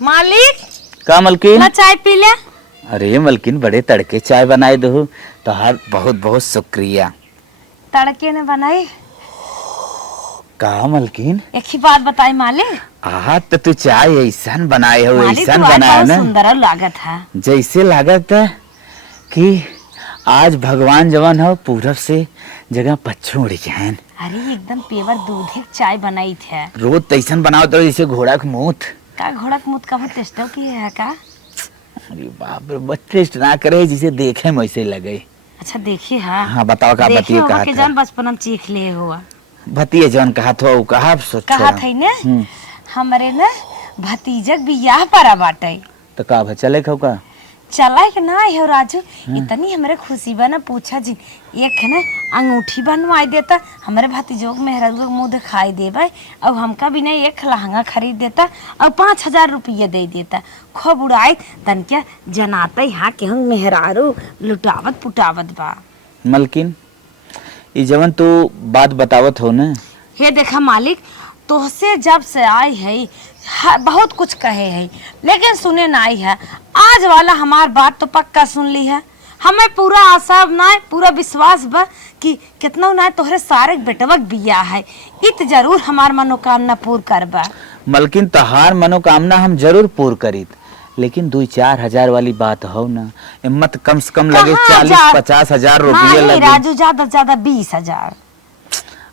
मालिक का मलकिन? ना चाय पी ले। अरे मलकिन बड़े तड़के चाय बनाए दो तो हर बहुत बहुत शुक्रिया। तड़के ने बनाई। का मलकिन? एक ही बात बताई मालिक। आहा तो तू चाय ऐसा बनाए हो, मालिक ऐसा तू आज बनाया बहुत ना सुंदर लागत है। जैसे लागत है कि आज भगवान जवान हो पूरब से जगह पश्चिम उड़ गए। अरे एकदम पेवर दूध चाय बनाई थे। रोज तैसन बनाओ तो जैसे घोड़ा के मुंह का घोड़ा के मुंह का टेस्ट की है का? अरे बाप रे, बस टेस्ट ना करे जिसे देखे में वैसे लगे। अच्छा देखिए हाँ। हाँ बताओ का बतिए कहा था। जान बचपन में चीख लिए हुआ। बतिए जौन कहा था कहा कहा था ने हमारे ना भतीजक बियाह पर बाटे तो का चले खो का चला है कि ना है राजू। इतनी हमारे खुशी बना पूछा जी एक है ना अंगूठी बनवाई देता हमारे भतीजों को मेहरा मुँह दिखाई दे भाई और हमका भी नहीं एक लहंगा खरीद देता और 5,000 रुपये दे देता। खूब उड़ाई तन क्या जनाता यहाँ के हम मेहरारू लुटावत पुटावत बा। मलकिन ये जवन तू बात बतावत हो ना हे देखा मालिक तोहसे जब से आई है बहुत कुछ कहे है लेकिन सुने ना आई है। आज वाला हमार बात तो पक्का सुन ली है। हमें पूरा आशा ना पूरा विश्वास बा कि कितना ना तोहरे सारे बेटवक बिया है इत जरूर हमार मनोकामना पूर्ण करबा। मलकिन तहार मनोकामना हम जरूर पूर्ण करीत लेकिन 2-4 हजार वाली बात हो ना हिम्मत कम से कम लगे 40-50 हजार रुपये लगे। राजू ज्यादा से ज्यादा 20,000।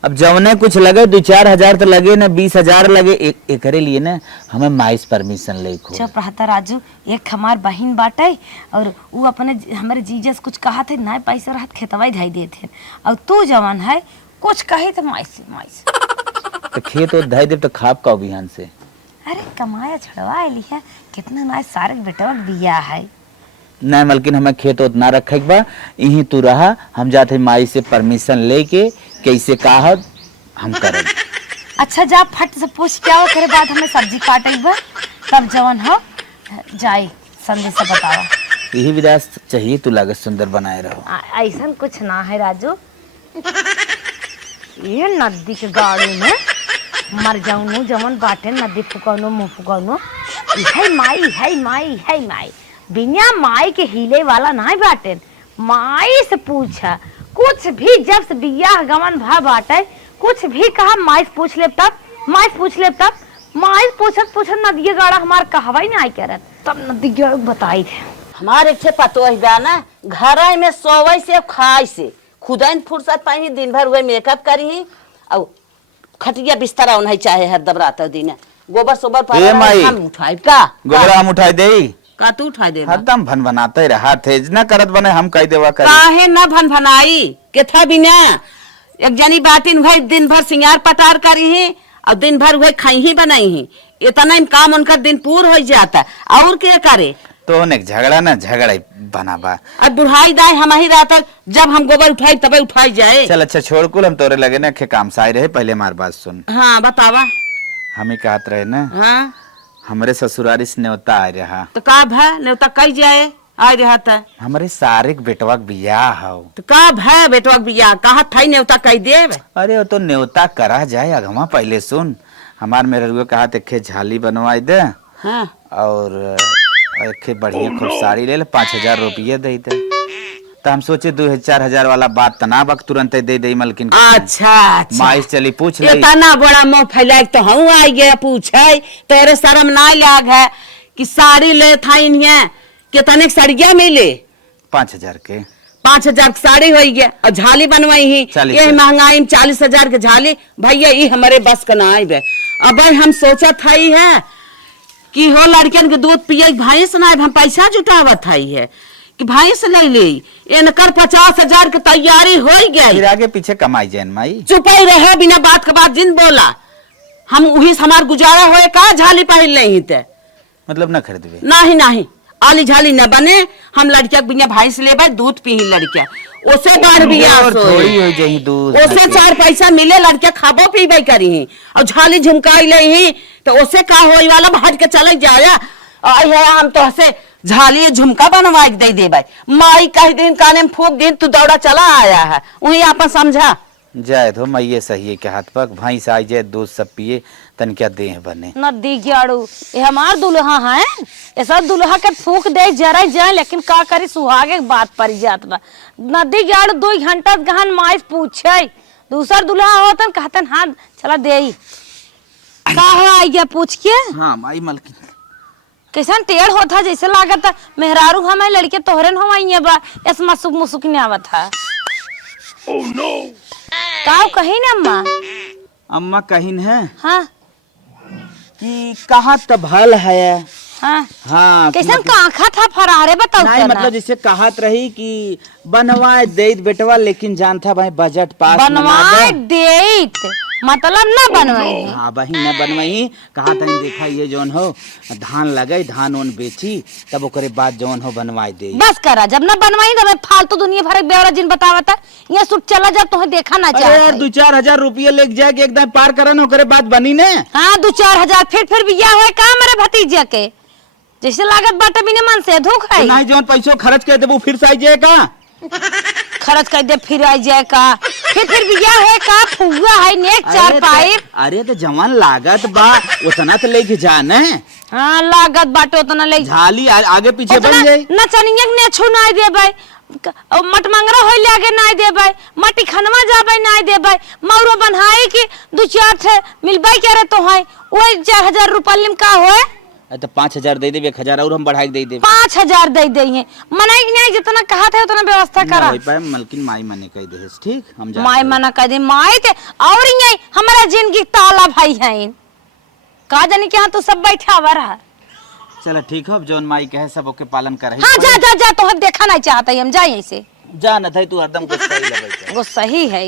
अब जवने कुछ लगे 2-4 हजार तो लगे ना 20,000 लगे एकरे लिए ना हमें माइस परमिशन ले को। चुप रहता राजू एक हमार बहन बाटे और वो अपने हमारे जीजस कुछ कहा थे ना पैसा रहत खेतवाई धाई देते और तू जवान है कुछ कहे तो माइस माइस तो खेत और धाई दे तो खाप का बिहान से। अरे कमाया छड़वा ली है कितना ना सारे बेटवा बिया है। नहीं मलकिन हमें खेत उतना रखे बा यही तू रहा हम जाते माई से परमिशन लेके कैसे कहा हम करें। अच्छा जा फट से पूछ क्या हो करे बाद हमें सब्जी काटे बा तब जवन हो जाए संदेश बतावा। यही विदास चाहिए तू लागत सुंदर बनाए रहो। ऐसा कुछ ना है राजू ये नदी के गाड़ी में मर जाऊनु जवन बाटे नदी फुकौनो मुँह फुकौनो है माई बिना माई के हिले वाला नहीं बाटे। माई से पूछा कुछ भी जब से बियाह गमन भा बाटे कुछ भी कहा माई से पूछ ले तब माई पूछत नदी गाड़ा हमार कहवाई नहीं करत तब नदी बताई थे हमारे छे पतो है ना घर में सोवई से खाई से खुदैन फुर्सत पाई दिन भर हुए मेकअप करी और खटिया बिस्तरा नहीं चाहे हर दबरात दिन गोबर सोबर पर हम उठाई का गोबर हम उठाई देई का तू उठाई दे हरदम भन बनाते रहा थे ना करत बने हम कह देवा कर काहे ना भन भनाई के था बिना एक जनी बातिन भाई दिन भर सिंगार पटार करी है और दिन भर हुए खाई ही बनाई है इतना काम उनका दिन पूर हो जाता और क्या करे तो ने झगड़ा ना झगड़ा बनाबा अब बुढ़ाई दाए हम ही रहता जब हम गोबर उठाई तबे उठाई जाए। चल अच्छा छोड़ कुल हम तोरे लगे ना के काम साई रहे पहले हमार बात सुन। हाँ बतावा। हमें कहत रहे ना हाँ हमारे ससुरारी से न्योता आ रहा तो का भा न्योता कई जाए आ रहा था हमारे सारे बेटवा बियाह हो तो का भा बेटवा बियाह कहा था न्योता कई दे। अरे वो तो न्योता करा जाए अगवा पहले सुन हमार मेरे रुए कहा थे झाली बनवाई दे। हाँ। और एक बढ़िया खूब साड़ी ले 5,000 रुपये दे दे तो हम सोचे 2-4 हजार वाला बात तना वक्त तुरंत दे दे मलकिन। अच्छा माइस चली पूछ ले इतना बड़ा मुंह फैला तो हम आई गया पूछे तेरे शर्म ना लाग है कि साड़ी ले था इन्हें कितने साड़िया मिले 5,000 के 5,000 की साड़ी हो गया और झाली बनवाई ही ये महंगाई में 40,000 के झाली भैया ये हमारे बस का ना आई अब हम सोचा था ही है कि हो लड़कियन के दूध पिए भैंस ना हम पैसा जुटावत है कि भैंस ले ले इनकर 50,000 की तैयारी हो गई फिर आगे पीछे कमाई जैन माई चुप ही रहे बिना बात के बाद जिन बोला हम वही हमार गुजारा होए का झाली पहन नहीं थे मतलब न खरीदबे नहीं आली झाली न बने हम लड़किया बिना भैंस लेबे दूध पी लड़किया ओसे बार बियाह थोड़ी हो जाई दूध ओसे 4 पैसा मिले लड़किया खाबो पीबे करी और झाली झुमकाई ले ही तो ओसे का होई वाला भाज के चले जाया आई है हम तो से झाली झुमका बनवा दे देबे माई कह दिन काने में फूक दिन तू दौड़ा चला आया है वही आपन समझा जाए तो मैये सही है के हाथ पक भैंस आई जाए दूध सब पिए तन क्या दे बने। नदी गाड़ू ये हमार दुल्हा है, ऐसा दुल्हा के फूक दे जरा जाए, लेकिन का करी सुहागे के बात पड़ जात बा। नदी गाड़ू 2 घंटा गहन माई पूछे, दूसर दुल्हा होतन कहतन हाँ चला दे का हो आई गया पूछ के। हाँ माई मलकिन कैसन टेढ़ होता जैसे लागत मेहरारू हमें लड़के तोहरन हो आई बा, ऐसे मसुक मुसुक नहीं आवत है। oh, no. का कही ना अम्मा? अम्मा कहिन है हाँ कि कहा तभल है। हाँ हाँ कैसन का आँखा था फरारे बताओ नहीं मतलब जैसे कहत रही कि बनवाए देत बेटवा, लेकिन जानता भाई बजट पास बनवाए देत मतलब ना बनवाई। हाँ वही न बनवाई, कहा तनी देखा ये जोन हो धान लगे धान ओन बेची तब ओकरे बाद जोन हो बनवाए दे। बस करा जब ना बनवाई तब फालतू दुनिया भर के बेवड़ा जिन बतावता ये सुट चला जा तो देखा ना चाहता। यार 2-4 हजार रुपये लेके जाके एकदम पार करन ओकरे बाद बनी ने। हाँ 2-4 हजार फिर बिया हुए का मेरे भतीजे के जैसे लागत बाटे बिना मन से धोख है। नहीं जोन पैसों खर्च कर देबू फिर से आई जाए का खर्च कर दे फिर आई जाए का फिर बिया है का फुआ है नेक 4 पाइप। अरे तो जवान लागत बा उतना तो लेके जाने। हाँ लागत बाटे उतना ले झाली आगे पीछे बन जाए न चनिया ने छू नहीं देबै, मट मंगरा होई लागे नहीं देबै, मटी खनवा जाबै नहीं देबै, मौरो बनाई कि 2-4 ठे मिलबै करे तो है ओए 4000 रुपया लिम का होए। तो 5000 दे देबे, 1000 और हम बढ़ाई दे देबे। 5000 दे देंगे मनाई नहीं जितना कहा था उतना व्यवस्था करा। मलकिन माई मने कह दे ठीक हम जा माई मना कह दे माई ते और यही हमारा जिंदगी ताला भाई है का जानी कि हाँ तू सब बैठा हुआ रहा। चलो ठीक हो जोन माई कहे सब ओके पालन कर। हाँ जा जा जा तो हम देखा नहीं चाहता हम जाए यहीं से जा न थई तू हरदम कुछ सही लगे वो सही है।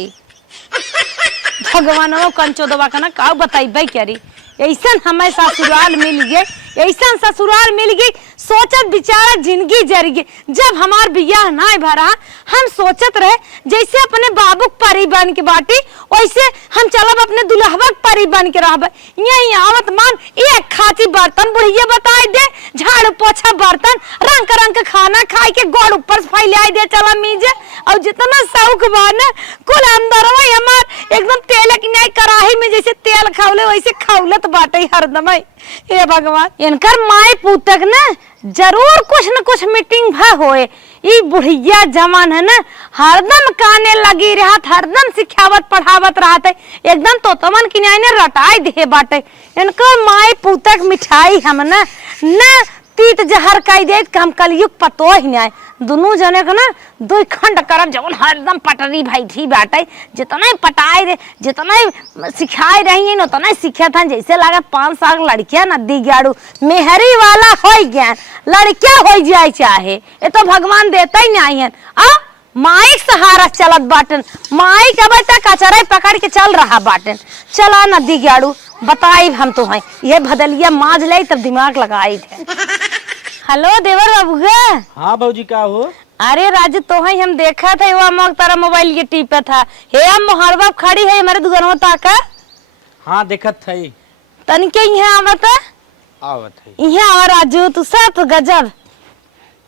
भगवान कंचो दवा का ना का बताई भाई क्या री ऐसा हमें ससुराल मिल गए, ऐसा ससुराल मिल गई सोचत बेचारा जिंदगी जर गई। जब हमार बियाह ना भरा हम सोचत रहे जैसे अपने बाबू परी बन के बाटी वैसे हम चलब अपने दुल्हवा परी बन के रहब। यही आवत मान एक खाची बर्तन बुढ़िया बताई दे, झाड़ू पोछा बर्तन रंग रंग खाना खाई के गोड़ ऊपर फैलाई दे चला मीजे और जितना शौक बन कुल अंदर हमार एकदम तेल की नहीं कराही में जैसे तेल खावले वैसे खावलत बाटे हरदम। हे भगवान इनकर माई पुतक ना जरूर कुछ न कुछ मीटिंग भा होए। ई बुढ़िया जवान है ना हरदम काने लगी रहत, हरदम सिखावत पढ़ावत रहत है, एकदम तो तमन की ने रटाई दे बाटे। इनकर माई पुतक मिठाई हम ना न तीत जहर कई दे हम कलयुग पतो ही नहीं। दोनों जने को ना 2 खंड करब जवन हरदम पटरी भाई थी बाटे जितना पटाई रे जितना सिखाई रही है उतना सीखे था। जैसे लगा 5 साल लड़कियां नदी गाड़ू मेहरी वाला हो गया लड़कियां हो जाए चाहे ये तो भगवान देता ही नहीं है। आ माइक सहारा चलत बाटन माइक का बेटा कचरा पकड़ के चल रहा बाटन। चला नदी गाड़ू बताई हम तो है ये भदलिया माज ले तब दिमाग लगाई थे। हेलो देवर बाबू। हाँ बाबूजी का हो? अरे राजू तो है हम देखा था वो मग तारा मोबाइल के टीपा था हे हम मोहरबा खड़ी है हमारे दुकान ताका। हाँ देखत थई तन के यहाँ आवत है यहाँ आवा राजू तू सब गजब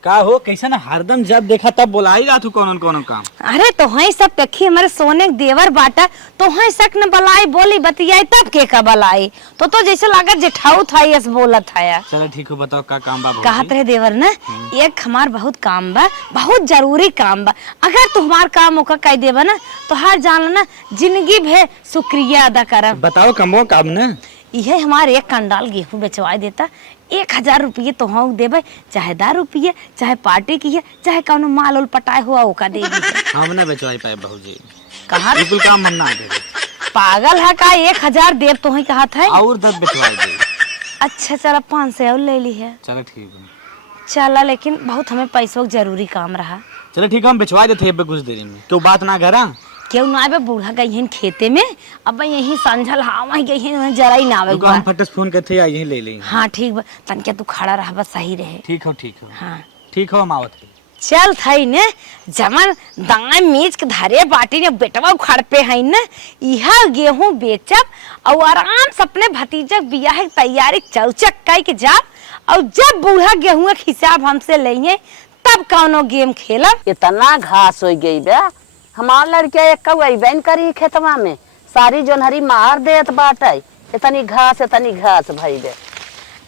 का हो कैसा ना हरदम जब देखा तब बुलाई रहा तू कौन कौन काम। अरे तो है सब देखी हमारे सोने के देवर बाटा तो है सक न बलाई बोली बतियाई तब के का बलाई तो जैसे लागत जेठाऊ था यस बोलत था यार। चलो ठीक हो बताओ का काम बा। कहत रहे देवर ना एक हमार बहुत काम बा बहुत जरूरी काम बा अगर तू हमार काम होकर कह देबा ना तो हर जान ना जिंदगी भर शुक्रिया अदा करब। बताओ कमो काम ना ये हमारे 1 कंडाल गेहूं बेचवा देता 1000 रुपये तो हम देवे चाहे 10 रुपये चाहे पार्टी की है चाहे कौनो माल उल पटाए हुआ ओका दे दी। हम ना बेचवाई पाए बाबूजी कहा बिल्कुल काम हम ना दे। पागल है का 1000 देव तो ही कहा था और 10 बेचवाई दे। अच्छा चला 500 और ले ली है। चलो ठीक है चला लेकिन बहुत हमें पैसों का जरूरी काम रहा। चलो ठीक है हम बेचवा देते हैं कुछ देर में क्यों बात ना करा क्यों ना आवे बूढ़ा गई हैं खेते में अब यही संझल हावा गई हैं जरा ही ना आवे हम फटस फोन करते हैं यहीं ले लेंगे। हाँ ठीक बा तन के तू खड़ा रहा बस सही रहे। ठीक हो हाँ ठीक हो हम आवत है। चल थई ने जमन दाएं मीज के धरे बाटी ने बेटवा उखाड़ पे है न यह गेहूं बेचब और आराम से अपने भतीजा बियाह की तैयारी चौचक कई के जा और जब बूढ़ा गेहूं का हिसाब हमसे लेंगे तब कौनो गेम खेलब। इतना घास हो गई बे हमार लड़के एक बैन करी खेतवा में सारी जोनहरी मार देत बाटे इतनी घास भाई दे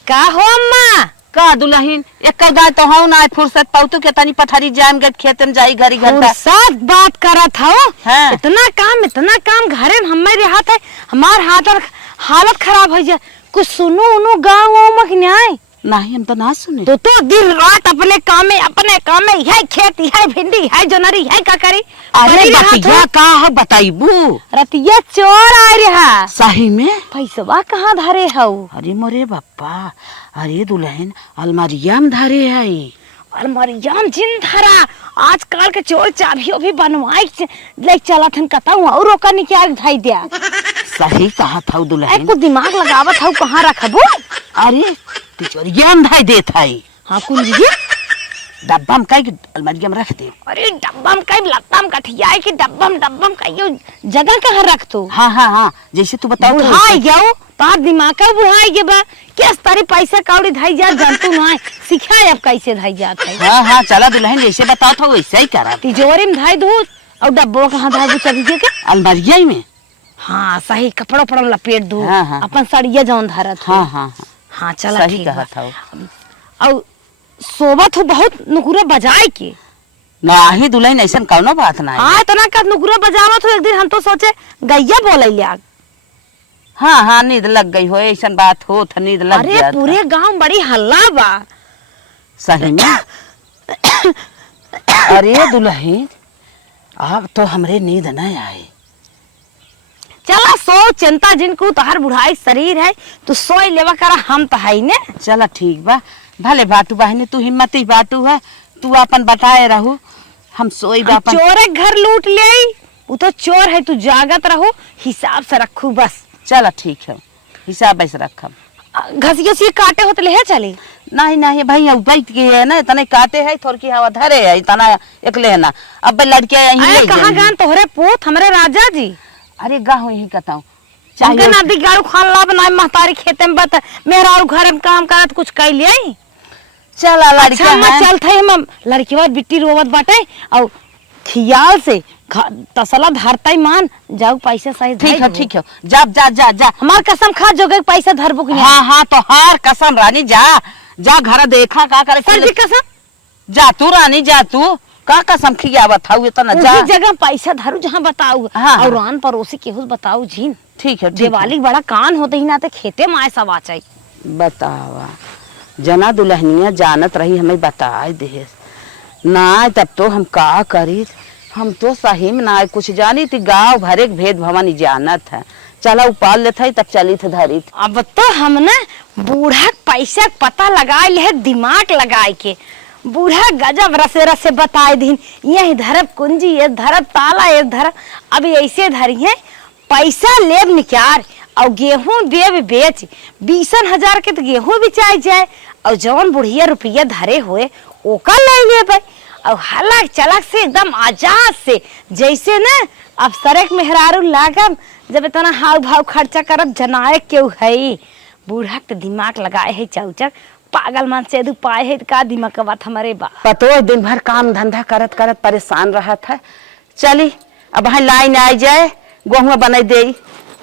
का हो अम्मा? का दुल्हन एक गाय तो हूं ना फुर्सत पाउतू के तनी पथरी जाम गए खेत में जाई घरी घंटा सब बात करत हो। हाँ। इतना काम घरे में हमारे हाथ है, हमार हालत खराब हो जाए। कुछ सुनो उनो गाँव वाँव में नहीं? नहीं हम तो ना सुने। तो दिन रात अपने काम में यह खेत यह भिंडी यह जनरी यह ककरी। अरे बतिया का है बताइबू? रतिया चोर आ रहा। सही में? पैसवा कहाँ धरे हो? अरे मोरे बाप्पा, अरे दुल्हन अलमारिया में धरे है। अलमारिया जिन धरा। आजकल के चोर चाबियों भी बनवाई ले चलत हन कताऊ और ओका निकाल धाई दिया। सही कहा था दुल्हन। कुछ दिमाग लगावत हो कहाँ रखबो? अरे तिजोरिया में धाई देत है। हाँ कुंजी डब्बा में काई अलमारिया में रख दे। अरे डब्बा में काई लत्ता में कठियाई की डब्बा में काई जगह कहाँ रख तू? हाँ जैसे तू बताओ। बुढ़ाई जाओ तार दिमाग का बुढ़ाई के बा किस तारी पैसे कौड़ी धाई जा जानतू ना सिखाए अब कैसे धाई जात है। हाँ चला दुल्हन जैसे बताओ था वैसे ही करा। तिजोरी में धाई दू और डब्बो कहाँ धाई दू चली के? अलमारिया में। हाँ सही कपड़ा उपड़ा लपेट दू। हाँ। अपन सड़िया जौन धरत। हाँ चला ठीक कहा था। और सोबत हो बहुत नुकुरे बजाए के नाही दुल्हन ऐसा कौनो बात ना। हाँ इतना का नुकुरे बजावत हो। एक दिन हम तो सोचे गैया बोले आग। हाँ नींद लग गई हो ऐसा बात हो था नींद लग गया। अरे पूरे गांव बड़ी हल्ला बा। सही में? अरे दुल्हन अब तो हमरे नींद नहीं आई। चला सो चिंता जिनको तोहर बुढ़ाई शरीर है तू सोई लेवा करा हम तो है ने। चला ठीक बा भले बाटू बहने तू हिम्मत ही बाटू है तू अपन बताए रहू हम सोई बा। चोरे घर लूट ले वो तो चोर है तू जागत रहो हिसाब से रखू बस। चला ठीक है हिसाब ऐसे रखम। घसिया से काटे होते ले चले। नहीं भैया बैठ के है ना इतने काटे है थोड़ी हवा धरे है इतना एकले है ना। अब लड़के यहीं कहाँ गान तोहरे पोत हमरे राजा जी। अरे गाँव यही कहता चाहे नदी गाड़ू खान ला बनाए महतारी खेते में बत मेरा और घर में काम करत कुछ कर लिया। चला लड़के अच्छा चल थे हम लड़की बात बिट्टी रोवत बाटे और खियाल से तसला धरता मान जाओ पैसा सही। ठीक है जा हमार कसम खा जो पैसा धरबो कि हाँ तो हार कसम रानी जा घर देखा का करे सर कसम जा तू रानी जा तू का कसम खियावत हऊ इतना जा जगह पैसा धरू जहाँ बताऊ। हाँ। और आन पड़ोसी केहू बताऊ झीन। ठीक है दिवाली बड़ा कान होते ही ना तो खेते में आए सब आ चाहिए। बतावा जना दुल्हनिया जानत रही हमें बताए दे ना तब तो हम का करी। हम तो सही में ना कुछ जानी थी गाँव भरे भेद भवानी जानत है। चला उपाल लेते तब चली थे धरी थी। अब तो हमने बूढ़ा पैसा पता लगाए ले दिमाग लगाए के बूढ़ा गजब रसे रसे बताए दिन यही धरब कुंजी ये धरब ताला ये धरब। अब ऐसे धरी है पैसा लेब निकार और गेहूं देव बेच 20,000 के तो गेहूं बिचाई जाए और जौन बुढ़िया रुपया धरे हुए ओका ले लेब और हलक चलक से एकदम आजाद से जैसे ना अब सड़क मेहरारू लागब जब इतना हाव भाव खर्चा करब जनाए क्यों है। बूढ़ा के दिमाग लगाए है चौचक पागल मन से दू पाए है का दिमाग का बात हमारे बा। पतो दिन भर काम धंधा करत करत परेशान रहा था। चली अब वहाँ लाइन आ जाए गेहूं बना दे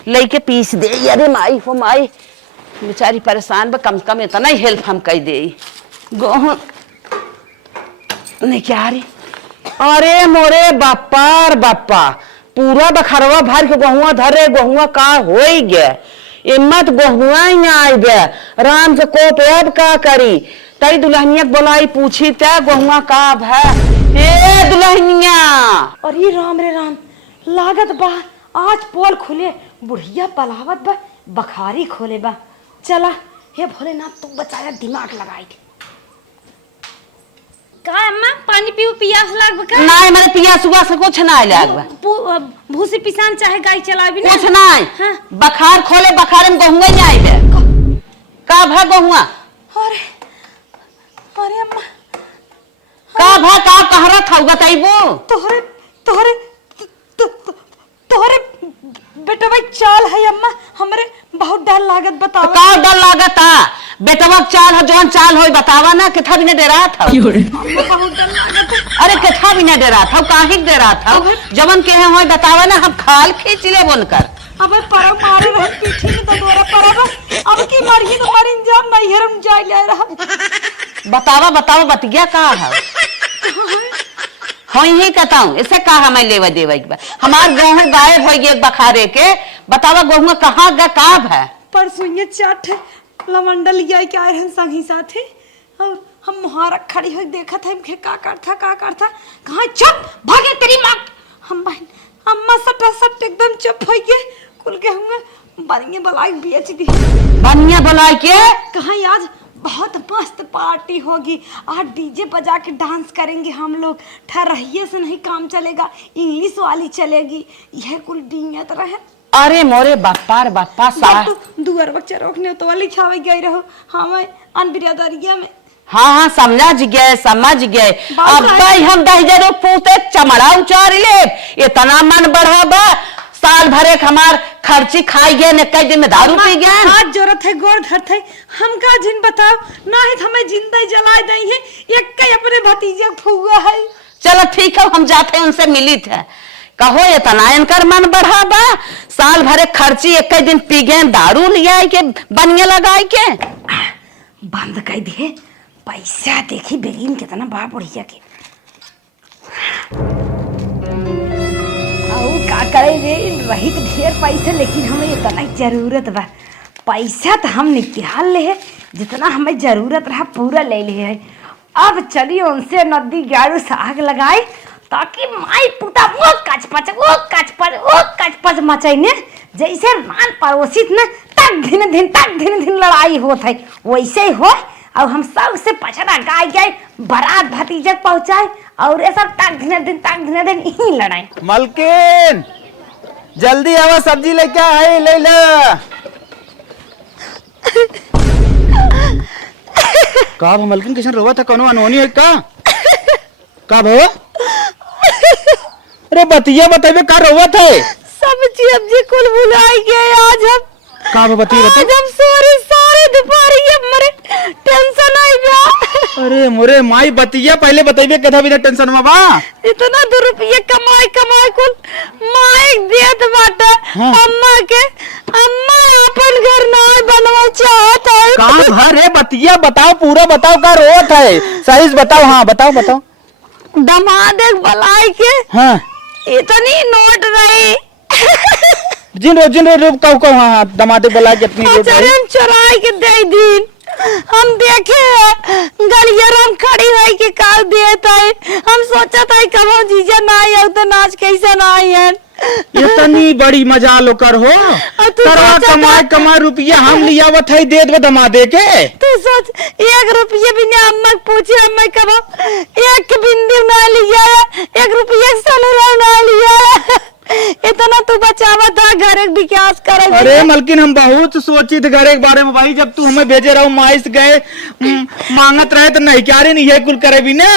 लेके पीस दे। अरे माई हो माई बेचारी परेशान बा कम से कम इतना ही हेल्प हम कर दे गेहूं नहीं क्या रही। अरे मोरे बाप्पा पूरा बखरवा भर के गेहुआ धरे गेहुआ का हो गया इम्मत गेहुआ ही आई बे राम से कोप अब का करी तई दुल्हनिया बोलाई पूछी ते गेहुआ का है ए दुल्हनिया। अरे राम रे राम लागत बा आज पोल खुले बुढ़िया पलावत बा बखारी खोले बा। चला हे भोलेनाथ तू बचाया दिमाग लगाई का अम्मा पानी पीऊ पियास लाग का नहीं मेरे पियास हुआ से कुछ ना लाग भूसी पिसान चाहे गाय चलावी कुछ नहीं। हाँ। बखार खोले बखार में गेहुआ नहीं आई बे का भा गेहुआ। अरे अरे अम्मा का भा का कहरा था बताइबो। तोहरे बेटा भाई चाल है अम्मा हमरे बहुत डर लागत बतावा। का डर लागत बेटवा चाल है जौन चाल होई बतावा ना किथा भी न डे रहा था। बहुत डर लागत। अरे किथा भी न डे रहा था काहे डे रहा था जवन के होई बतावा ना हम खाल खींच ले बोलकर। अब परव मारे रह पीठी में तो दोरा परव अब की मरगी तो मर इंजाम नहीं हरम जाय ले रहा। बतावा बतावा बतिया का है हाँ ही कहताऊँ इसे कहा मैं लेवा देवा एक बार हमार गेहूं गायब हो गए बखारे के बतावा गेहूं कहाँ गया काब है परसों ये चाट लवंडा लिया क्या रहन संगी साथे और हम मुहारक खड़ी हो देखा था इनके का करता कहाँ चुप भागे तेरी माँ हम बहन अम्मा सटा सट एकदम चुप हो गए कुल के हम बनिए बलाई बेच दी बनिया बुलाई के कहाँ आज बहुत मस्त पार्टी होगी आज डीजे बजा के डांस करेंगे हम लोग ठहरिए से नहीं काम चलेगा इंग्लिश वाली चलेगी यह कुल डींगत रहे। अरे मोरे बापा सा दुआर बच्चा रोकने तो वाली छावे गई रहो हमें अनबिरादरिया में हाँ समझ गए अब भाई हम 10,000 पूते चमड़ा उचार ले इतना मन बढ़ाबा साल भरे हमार खर्ची खाई गए न कई दिन में दारू पी गए हाथ जरूरत है गोड़ धरत है हम का जिन बताओ ना ही हमें जिंदा जला दई है एक कई अपने भतीजे फुआ है। चलो ठीक है हम जाते हैं उनसे मिली थे कहो ये तनायन कर मन बढ़ाबा साल भरे खर्ची एक कई दिन पी गए दारू लिया के बनिया लगाई के बंद कर दे पैसा देखी बेगिन कितना बा बढ़िया के का करे रे रही तो ढेर पैसे लेकिन हमें इतना जरूरत बा पैसा तो हम निकाल ले है जितना हमें जरूरत रहा पूरा ले ले है। अब चलिए उनसे नदी गाड़ू से आग लगाए ताकि माई पुता वो कचपच मचाइने जैसे मान पड़ोसित न तक दिन लड़ाई होत है वैसे ही हो और हम सब से पछड़ा गाय जाए बारात भतीजे पहुंचाए और ये सब तक दिन यही लड़ाई। मलकिन जल्दी आवा सब्जी लेके आई ले ले का मलकिन किशन रोवा था कोनो अनहोनी है का भो अरे बतिया बताइए का रोवा था सब्जी कुल भुलाई गए आज हम का बतिया आज हम सारे दोपहर मरे टेंशन आई बा अरे मोरे माई बतिया पहले बताइए कथा बिना टेंशन में बा इतना 2 रुपये कमाई कुल माई देत बाटा हाँ। अम्मा अपन घर ना बनवा चाहत है का घर है बतिया बताओ पूरा बताओ का रोत है सही बताओ हाँ बताओ दमाद बलाई के हाँ इतनी नोट रही जिन रो कहो हाँ दमादे बुला के अपनी चुराई के दे दिन हम देखे गलियर हम खड़ी है कि काल देता है हम सोचा था कब जीजा ना आई तो नाच कैसे ना आई है इतनी बड़ी मजा लो कर हो कमाए रुपया हम लियावत है दे दे दमादे के तू सोच 1 रुपया भी ना अम्मा पूछे अम्मा कब एक बिंदु ना लिया 1 रुपया सनरा ना लिया इतना तू बचावा था घर एक विकास करे। अरे मलकिन हम बहुत सोची थे घर के बारे में भाई जब तू हमें भेजे रहो माइस गए मांगत रहे तो नहीं क्या रे नहीं है कुल करे भी ना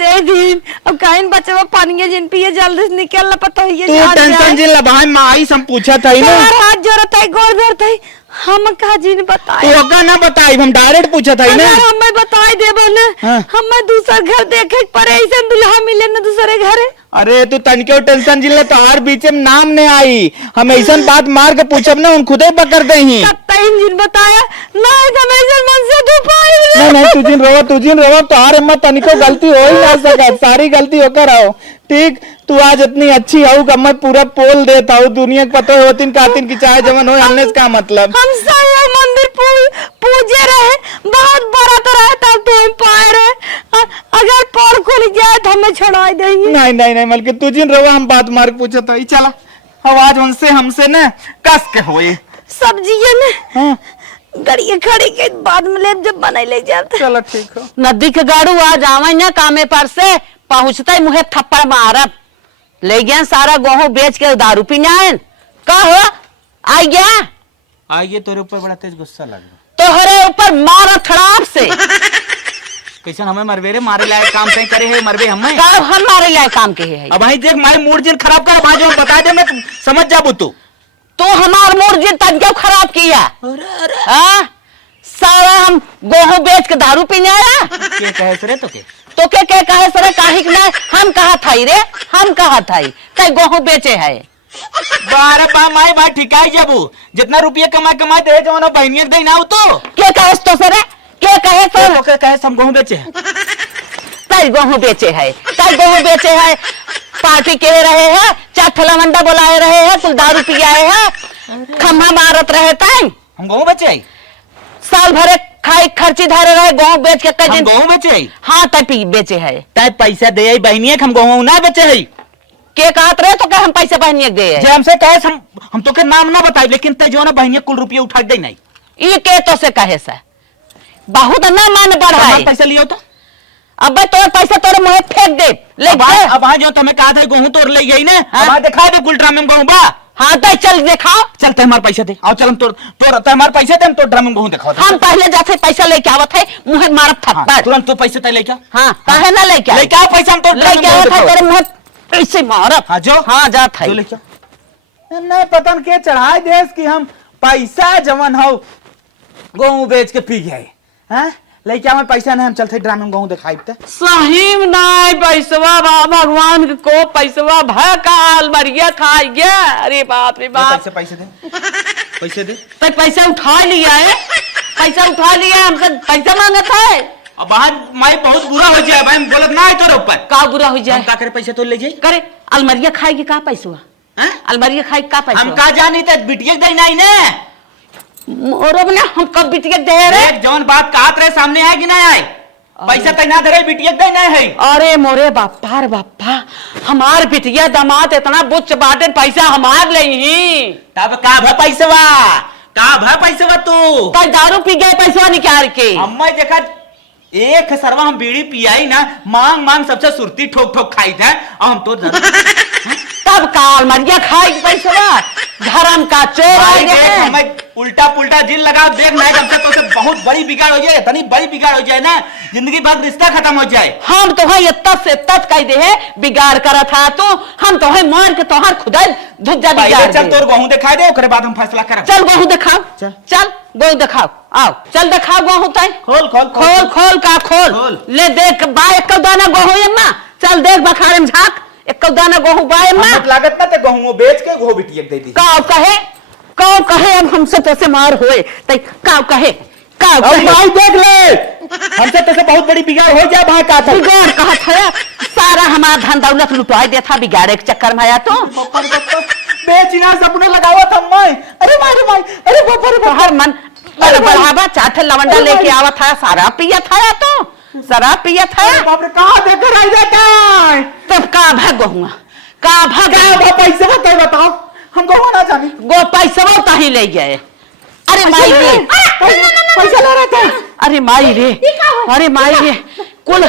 दे दिन अब काइन बचावा पानी जिन पिए जल्दी से निकल ला पता है तू टेंशन जिन ला भाई माइस हम पूछा था ना हाथ जरूरत है गोड़ धरत है हम का जिन बताए तू का ना बताई हम डायरेक्ट पूछा था ना हमें बताई देबो ना हमें दूसरा घर देखे पर ऐसे दुल्हा मिले ना दूसरे घरे। अरे तू तनके टेंशन जिले तो हर बीच में नाम नहीं आई हम ऐसा बात मार के पूछब ना उन खुदे पकड़ दे ही जिन बताया ना ऐसा मन से तू पाई नहीं तुझिन रोवो तो हर हिम्मत तनिको गलती हो ही ना सका सारी गलती होकर आओ ठीक तू आज इतनी अच्छी हो कि मैं पूरा पोल देता हूँ दुनिया को पता होतिन कातिन की चाहे जमन हो हमने इसका मतलब हम सब मंदिर पूजे रहे बहुत बड़ा तो रहता तो हम पाए रहे अगर पोल खुल जाए तो हमें छुड़ा देंगे। नहीं बल्कि तुझिन रोवा हम बात मार पूछा था चला आवाज उनसे हमसे न कस के होई सब्जी ने गड़िया खड़ी के बाद में ले जब बनाई ले जाते चलो ठीक हो नदी के गाड़ू आ जावे ना कामे पर से पहुंचते मुहे थप्पड़ मारब ले गया सारा गेहूं बेच के दारू पीने आए का हो आइए तेरे ऊपर बड़ा तेज गुस्सा लग तोहरे ऊपर मारा थड़ाप से कैसन हमें मरवेरे मारे लायक काम सही करे है मरवे हमें का हम मारे लायक काम के है अब भाई देख मारे मूड जिन खराब कर भाई जो बता दे मैं समझ जाबू तू हमार मूड जिन तन क्यों खराब किया हां सारा हम गेहूं बेच के दारू पीने आया के कहे सरे तो के कहे सरे काहे कि हम कहा थाई रे हम कहा थाई कई गेहूं बेचे है बारे बा माई भाई ठिकाई जबू जितना रुपया कमाए दे जवाना बहनिया दे ना तो के कहे तो सरे के कहे तो के कहे हम गेहूं बेचे कई गेहूं बेचे है पार्टी के रहे हैं चाठला मंडा बुलाए रहे हैं कुल दारू पियाए हैं खम्भा मारत रहे तय हम गेहूं बेचे साल भरे खाई खर्ची धारे रहे गेहूं बेच के कई दिन गेहूं बेचे हाँ तय बेचे है तय पैसा दे बहनिया हम गेहूं ना बेचे है के कहत रहे तो क्या हम पैसे बहनिया दे जे हमसे कहे हम तो के नाम ना बताई लेकिन तय जो ना बहनिया कुल रुपया उठा दे नहीं ये के तो से कहे से बहुत ना मान बढ़ाए पैसा लियो तो अब तोर पैसा तोरे मुंह फेंक दे ले अब जो तुम्हें कहा था गेहूं तोड़ ले गई ने अब दिखा दे कुल ड्राम में गेहूं बा हाँ तो चल दिखाओ चलते हमारे पैसे दे आओ चल हम तो हमारे पैसे दे हम तो ड्राम में गेहूं दिखाओ हम पहले जाते पैसा लेके आवत है मुंह मारत थप्पड़ तुरंत तो पैसे तय लेके हाँ काहे ना लेके लेके आओ पैसा हम तो लेके आवत है तेरे मुंह ऐसे मारत हाँ जो हाँ जात है लेके नहीं पता के चढ़ाए देश की हम पैसा जवन हो गेहूं बेच के पी गए हैं लेके हमें पैसा नहीं हम चलते ड्राम में गेहूं दिखाई ते सही में नहीं पैसवा बा भगवान को पैसवा भकाल मरिया खाई गया अरे बाप रे बाप पैसे दे तो पैसा उठा लिया है पैसा उठा लिया हमसे पैसा मांगा था अब बाहर माई बहुत बुरा हो जाए भाई बोलत ना है तोरे ऊपर का बुरा हो जाए का करे पैसे तो ले जाई करे अलमरिया खाएगी का पैसा हैं अलमरिया खाएगी का पैसा हम का जानी त बिटिया दे नहीं ने मोरब ने हम कब बिटिया दे रे जौन बात कहत रहे सामने है कि नहीं आए पैसा तय ना धरे बिटिया दे नहीं है अरे मोरे बापा रे बापा हमार बिटिया दामाद इतना बुच्च बाटे पैसा हमार ले ही तब का भ पैसवा तू पर दारू पी गए पैसा निकाल के अम्मा देखा एक सरवा हम बीड़ी पियाई ना मांग सबसे सुरती ठोक खाई था और हम तो तब काल मरिया खाई पैसा धर्म का चोर आ गए उल्टा पुल्टा जिल लगाओ देख नहीं हमसे तो बहुत बड़ी बिगाड़ हो जाए इतनी बड़ी बिगाड़ हो जाए ना जिंदगी भर रिश्ता खत्म हो जाए हम तो है से तत कह दे है बिगाड़ करा था तो हम तो है मार के तोहार खुदा धुज्जा बिगाड़ चल तोर गेहूं दिखाई दे ओकरे बाद हम फैसला करब चल गेहूं दिखाओ चल गेहूं दिखाओ आओ चल दिखाओ गेहूं तय खोल का खोल ले देख बा एक दाना गेहूं यम्मा चल देख बखारे में झाक एक दाना गेहूं बा यम्मा मत लागत ना ते गेहूं बेच के गेहूं बिटिया दे दी काव कहे अब हमसे तैसे मार होए तय काव कहे भाई देख ले हमसे तैसे बहुत बड़ी बिगाड़ हो जाए भाई का बिगाड़ कहा था सारा हमारा धन दौलत लुटवा दिया था बिगाड़े के चक्कर में आया तो बेचना सपने लगावा था मैं अरे माई अरे बाप हर मन बढ़ावा चाटे लवंडा लेके आवा था सारा पिया था या तो शराब पिया था बाप रे कहां देकर आई जाता है तब का भाग हुआ का भाग पैसे बताओ हम को ना जानी गो पैसा ताही ले गए अरे माई रे पैसा ले रहा था अरे माई रे कुल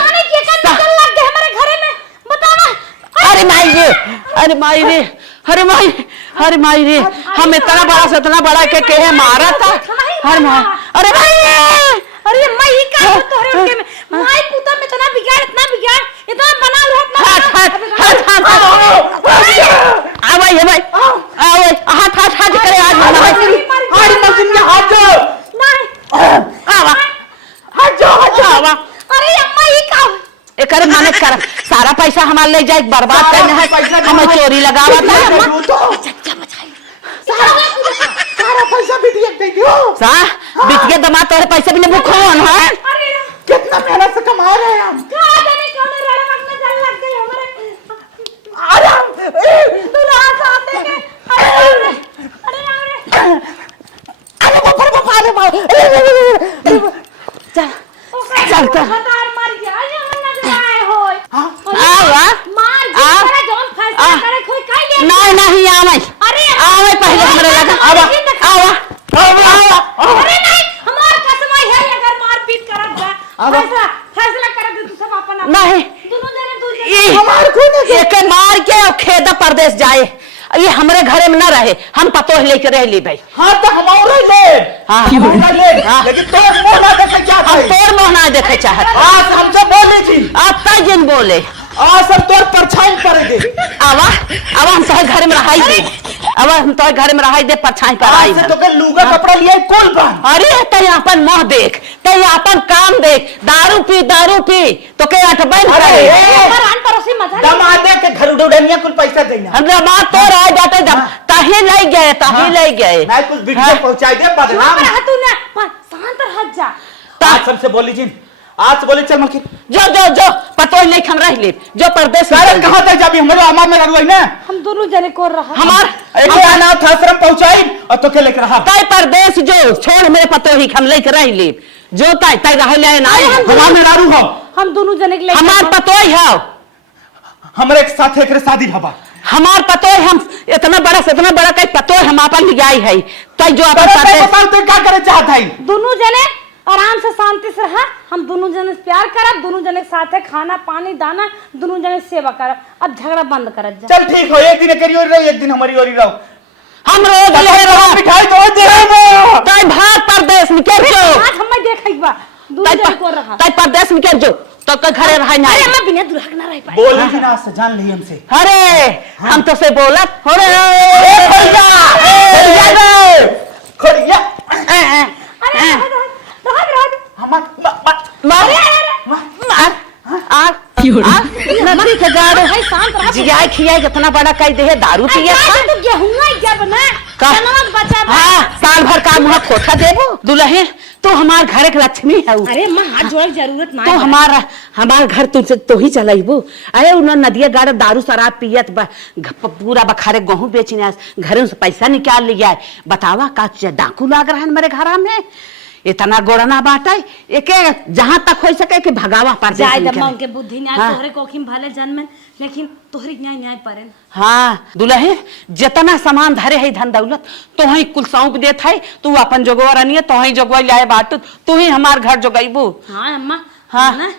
अरे माई रे हम इतना बड़ा से इतना बड़ा के कहे मारा था अरे माई अरे माई का तोरे उनके में माई पुता में इतना बिगाड़ इतना बना लो आवे है भाई आवे हाथ करे आज अरे मशीन के हाथ जो आवा हाथ जो आवा अरे अम्मा ये का एकर माने कर सारा पैसा हमार ले जाए बर्बाद करने है हमें चोरी लगावा था सारा पैसा बिटिया दे दियो सा बिटिया दमाद तोरे पैसे भी नहीं भूखोन है कितना मेहनत से कमा रहे हैं हम का जाने कौन रणवक में चल लग गई हमारे अरे दूल्हा साथ के अरे बाप चल तो हतार मर गया ये ना जाए होय आवा मार जरा जोन फैसला करे कोई काई नहीं आवे अरे आवे पहले हमरे लगा आवा अरे नहीं हमार कसम है अगर मार पीट करब जा फैसला कर दे तू सब अपन नहीं दोनों जने हमार को एक मार के और खेदा परदेश जाए ये हमरे घरे में न रहे हम पतो लेके रह ली भाई हाँ तो हमारे ले हाँ लेकिन तो मोह ना देखे क्या हम तोर मोह ना देखे चाहत आज हमसे बोली थी आप तय जिन बोले आज सब तोर परछाई पड़ेगी आवा हम तो घर में रहाई दे अब हम तो घर में रहा दे परछाई पर आई आज से तो के लूगा कपड़ा लिया कुल बन। अरे ते अपन मुंह देख, ते अपन काम देख, दारू पी तो के आठ बंद करे। रान पड़ोसी मजा दमादे के घर उड़निया कुल पैसा देना। हम बात तो रह जाते जब ताही ले गए मैं कुछ वीडियो पहुंचाई दे बदनाम। तूने शांत रह जा। आज सबसे बोली जी, आज से बोली चल मलकिन जो पतो नहीं हम रह ले जो परदेश सारे कहां तक जाबी हमरे हमार में रहुई ना। हम दोनों जने को रहा हमार एक अनाथ आश्रम पहुंचाई और तो के लेकर रहा ताई परदेश जो छोड़ मेरे पतो ही हम लेकर रह ले जो ताई रह ले ना हमार में रहू हो। हम दोनों जने के हमार पतो ही है हमरे एक साथ एक शादी भबा। हमार पतो है हम इतना बड़ा कई पतो है हम अपन लियाई है तो जो अपन पता तो क्या करे चाहत है। दोनों जने आराम से शांति से रहा। हम दोनों जने से प्यार करब, दोनों जने के साथ है खाना पानी दाना, दोनों जने सेवा करब। अब झगड़ा बंद करत जा। चल ठीक हो, एक दिन करियो रहो, एक दिन हमारी ओरी रहो। हम रोज ले रहा मिठाई तो दे दो। ताई भाग परदेश निकल जो आज हम देखइबा दोनों जने को रहा। ताई परदेश निकल जो तो के घरे रह ना। अरे हम बिना दुल्हन ना रह पाए। बोली थी ना जान ली हमसे। अरे हम तो से बोलत अरे खड़िया अरे नदी के गाड़ है शांत रह जिया खिया कितना बड़ा कह दे दारू पिया तो गेहूं जब ना नमक बचा। हां साल भर का मुंह खोटा देबो दुल्हे तो हमार घर के लक्ष्मी है। अरे मां हाथ जोड़ जरूरत ना तो हमार घर तुझसे तो ही चलाइबो। अरे उन नदिया गाड़ दारू शराब पियत पूरा बखारे गेहूं बेचने घर से पैसा निकाल लिया। बतावा का डाकू लाग रहा है मेरे घर में इतना गोड़ना बाटा एक जहां तक हो सके कि भगावा पर जाय दमा के बुद्धि न्याय तोहरे कोखिम भले जन्म लेकिन तोहरी न्याय परे। हाँ दुल्हे जितना सामान धरे है धन दौलत तो ही कुल सौंप देत है। तू अपन जोगवा रनिए तो ही जोगवा लाए बाट तू ही हमार घर जोगैबू। हाँ अम्मा हाँ ना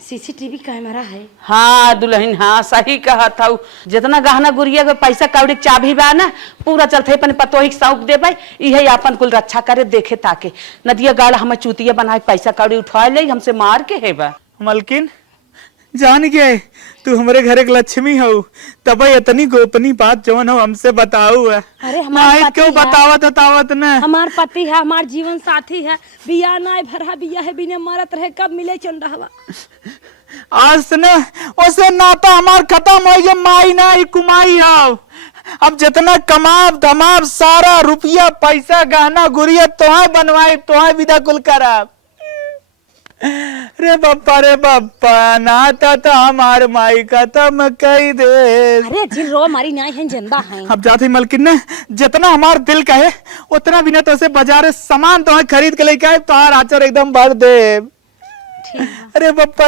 सीसीटीवी कैमरा है। हाँ दुल्हन हाँ सही कहा था। जितना गहना गुड़िया के पैसा कौड़ी चाबी बा ना पूरा चलते अपन पतो ही सौंप दे भाई यही अपन कुल रक्षा करे देखे ताके नदिया गाड़ हमें चूतिया बना पैसा कौड़ी उठा ले हमसे मार के है बा। मलकिन जान गए तू हमारे घर एक लक्ष्मी हो तब इतनी गोपनीय बात जवन हो हमसे बताऊ है। अरे हमारे क्यों बतावत न हमार पति है हमार जीवन साथी है। बिया ना भरा बिया है बिना मरत रहे कब मिले चंडहवा। आज से न उसे नाता हमार खत्म हो गया। माई ना कुमाई आओ अब जितना कमाब दमाब सारा रुपया पैसा गहना गुड़िया तोहाय बनवाई तोहाय विदा कुल कराब। रे बप्पा नाता तो हमार माई खत्म कई दे। अरे जिन रो हमारी न्याय है जिंदा है। अब जाते मलकिन ने जितना हमार दिल का है उतना बिना तो से बाजार सामान तो खरीद के लेके आए तो आचर एकदम भर दे। अरे बप्पा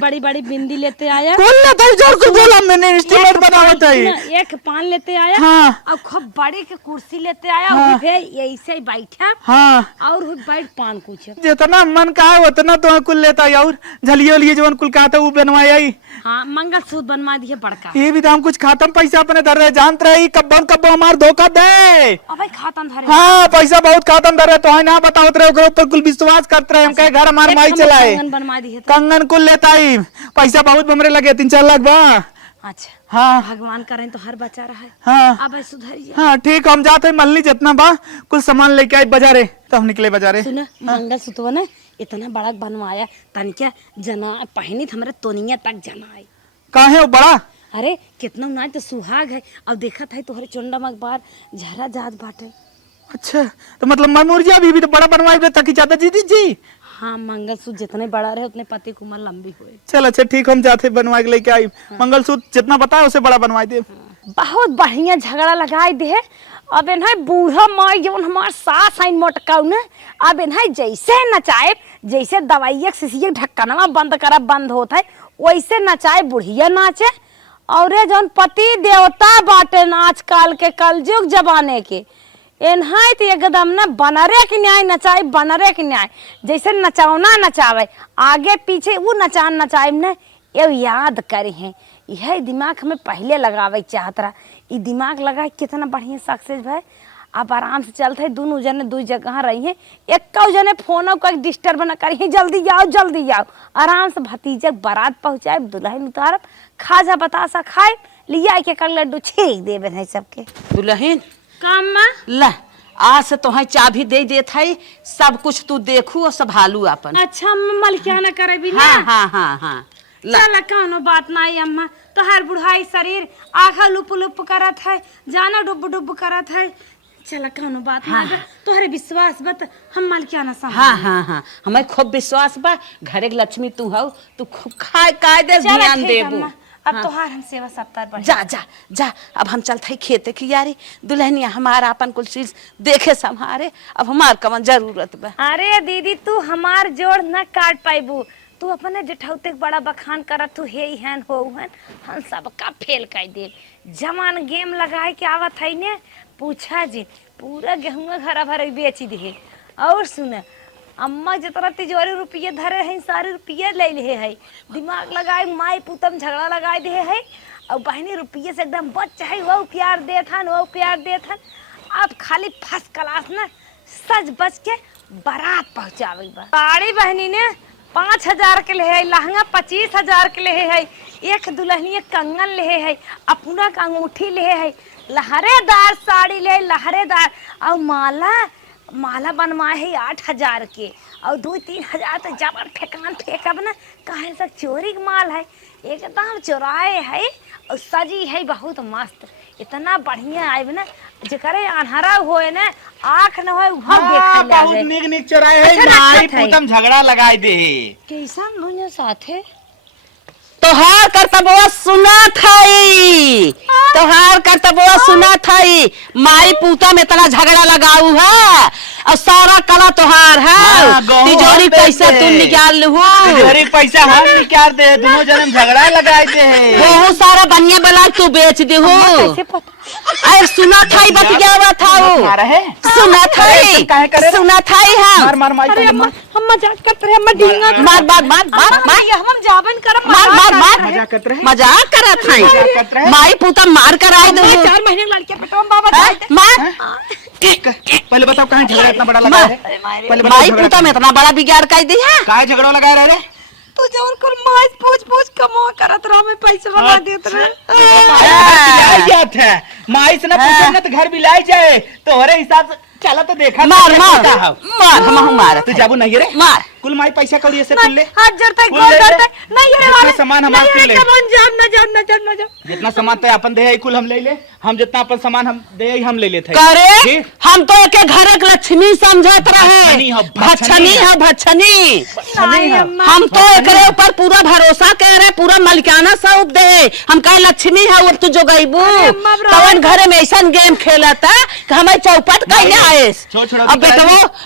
बड़ी बड़ी बिंदी लेते आया कौन ना था जोर को बोला मैंने इंस्ट्रूमेंट बनावत है। एक पान लेते आया हाँ। और खूब बड़ी के कुर्सी लेते आया। हाँ। ऐसे ही बैठा हाँ। और बैठ पान कुछ जितना मन का है उतना तो कुल लेता है और झलियो लिए जो कुल कहा था वो बनवाया ही। हाँ मंगलसूत्र बनवा दिए बड़का। ये भी दाम कुछ खातम पैसा अपने धर रहे जानत रही कब्बो हमार धोखा दे। अबे खातम धरे। हाँ पैसा बहुत खातम धर रहे तो ना बताओ रहे ऊपर कुल विश्वास करते रहे हम कहे घर हमार माई चलाए कंगन कुल लेता ही पैसा बहुत हमरे लगे 3-4 लाख बा। अच्छा हाँ भगवान करें तो हर बचा रहा है। हाँ अब सुधरिए। हाँ ठीक हम जाते मल्ली जितना बा कुछ सामान लेके आए बाजारे तो हम निकले बाजारे। सुना मंगलसूत्र ना इतना बड़ा बनवाया तनिका जना पहनी हमारे तोनिया तक जना आई। कहाँ है वो बड़ा? अरे कितना ना तो सुहाग है अब देखा था तोहरे चुंडा मकबार झरा जात बाटे। अच्छा तो मतलब ममुरिया भी तो बड़ा बनवाई ताकि ज्यादा जीती जी। हाँ मंगलसूत्र जितने बड़ा रहे उतने पति की उम्र लंबी हुए। चल अच्छा ठीक हम जाते बनवा के लेके आई। हाँ। मंगलसूत्र जितना बताया उसे बड़ा बनवा दे। बहुत बढ़िया झगड़ा लगाई दे। अब इन्हें बूढ़ा माई जो हमार सास आई मोटकाऊ ने अब इन्हें जैसे नचाए जैसे दवाइया शीशिया ढक्कनवा बंद करा बंद होता है वैसे नचाए बुढ़िया नाचे। और जौन पति देवता बाटे आजकल के कलयुग जमाने के इन्हें तो एकदम ना बनरे के न्याय नचाए बनरे के न्याय जैसे नचावना नचावे आगे पीछे वो नचान नचाए ने ये याद करे हैं यह दिमाग हमें पहले लगावे चाहत रहा। ये दिमाग लगा कितना बढ़िया सक्सेस भाई। अब आराम से चलते है दोनों जने दो जगह रही है एक जने फोन को डिस्टर्ब न करी जल्दी जाओ आराम से भतीजा बारात पहुँचाए दुल्हन उतारब खाजा बतासा खाए लिया के कर लड्डू छेक देबे है सबके। दुल्हन काम मां ला आज से तोहे चाबी दे देत है, सब कुछ तू देखू और संभालू अपन। अच्छा अम्मा मलकियाना करे भी ना। हाँ हाँ हाँ हाँ ला चला कौनो बात नहीं अम्मा, तोहर बुढ़ाई शरीर आँखा लुप लुप करत है, जाना डुब डुब करत है। चला कौनो बात हाँ, नहीं, तोहरे विश्वास बत हम मलकियाना संभाल। हाँ हाँ हाँ हमें खूब विश्वास बा, घरे के लक्ष्मी तू हो, तू खूब खाए कायदे चला ध्यान ठीक देबू। अम्मा, अब तोहार हम सेवा सत्कार बढ़ जा जा जा अब हम चलते हैं खेते की यारी, दुल्हनिया हमारा अपन कुल चीज देखे संभारे, अब हमार कवन जरूरत बा। अरे दीदी तू हमार जोड़ न काट पाइबू, तू अपने जेठौते के बड़ा बखान करत तू हे हैन हो हैन, हम सबका फेल कर दे। जमान गेम लगाए के आवत है ने पूछा जी पूरा गेहूं घरा भर बेच दे। और सुन अम्मा जितना तिजोरी रुपये धरे हैं सारे रुपये ले ले है, दिमाग लगाए माई पुतम झगड़ा लगाए दे है, और बहनी रुपये से एकदम बच है, वो प्यार देत हन वो प्यार देत हन। अब खाली फर्स्ट क्लास ना सज बच के बारात पहुँचावे बा। साड़ी बहनी ने 5,000 के ले है, लहंगा 25,000 के ले है, एक दुल्हनिया कंगन ले है, अपना का अंगूठी ले है, लहरेदार साड़ी ले लहरेदार, और माला बनवाए है 8,000 के, और 2-3 हजार तो जबर फेकान फेंकब ना, कहे तक चोरी के माल है, एकदम चोराए है और सजी है बहुत मस्त, इतना बढ़िया आए ना जकरे अनहरा होए ना आँख न होए वहाँ देख ले। बहुत निक निक चोराए है, माई पुतम झगड़ा लगाए दे। कैसा दुनिया साथे तोहार कर्तव्य सुना थाई, तोहार कर्तव्य सुना थाई, माई पूता में इतना झगड़ा लगाऊ है और सारा कला तोहार है। हाँ, गहूं तिजोरी हम पैसा बेच तुम दे। निकाल लू, तिजोरी पैसा हम निकाल दे, दोनों जन्म झगड़ा लगाए दे। वो सारा बनिया बला तू बेच दे हो। कैसे पता अरे सुना थाई बतियावा था वो, मारा है सुना थाई काहे करे? सुना थाई हम मार मार माई अरे को अम्मा हम मजाक करते रहे, अम्मा ढींगा मार मार मार मार मार हम जावन करम मार मार मार मजाक करत रहे। मजाक करत है, मजाक करत रहे। माई पूता मार कर आए दो 4 महीने के लड़के पेटों बाबा मार पहले बताओ कहाँ झगड़ा इतना बड़ा लगा है? पहले बताओ माई झगड़ा पूता में इतना बड़ा बिगाड़ कर दी है। काहे झगड़ा लगाए रहे रे? तू जौन कर माई पूछ कमा करत रहा, मैं पैसे बना देत रहे। माई से ना पूछो ना तो घर भी लाई जाए, तो हरे हिसाब से चला तो देखा। मार मार मार हम मार तू जाबू नहीं रे? मार कुल माई पैसा कौड़ी से कुल ले, हाथ जड़ता है कुल गोल ले ले। करता है नहीं ये जितना सामान हमारे कुल ले, ना जा जितना सामान तो अपन दे है कुल हम ले ले, हम जितना अपन सामान हम दे है हम ले लेते हैं। करे ठीक? हम तो एक घर के लक्ष्मी समझत रहे, भक्षणी हो, भक्षणी है भक्षणी। नहीं है। हम तो एकरे ऊपर पूरा भरोसा कर रहे, पूरा मलिकाना सौंप दे, हम कहे लक्ष्मी है वो तू जो गईबू तवन घरे में ऐसा गेम खेलता कि हमें चौपट कहने आए। छोड़ छोड़ अब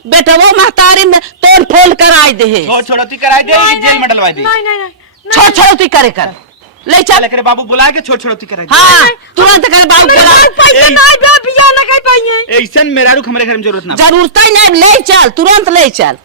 बेटवो महतारी में तोड़ फोड़ कर आए दे, छोड़ छोड़ती कराई दे, जेल में डलवाई दे। नहीं छोड़ छोड़ करे कर ले चल। करे बाबू बुला के छोड़ छोड़ती कराई दे। हाँ तुरंत कर बाबू पैसा नहीं बा बिया लगा पाइए। ऐसा मेरा रुख हमारे घर में जरूरत ना। जरूरत ही नहीं, ले चल तुरंत ले चल।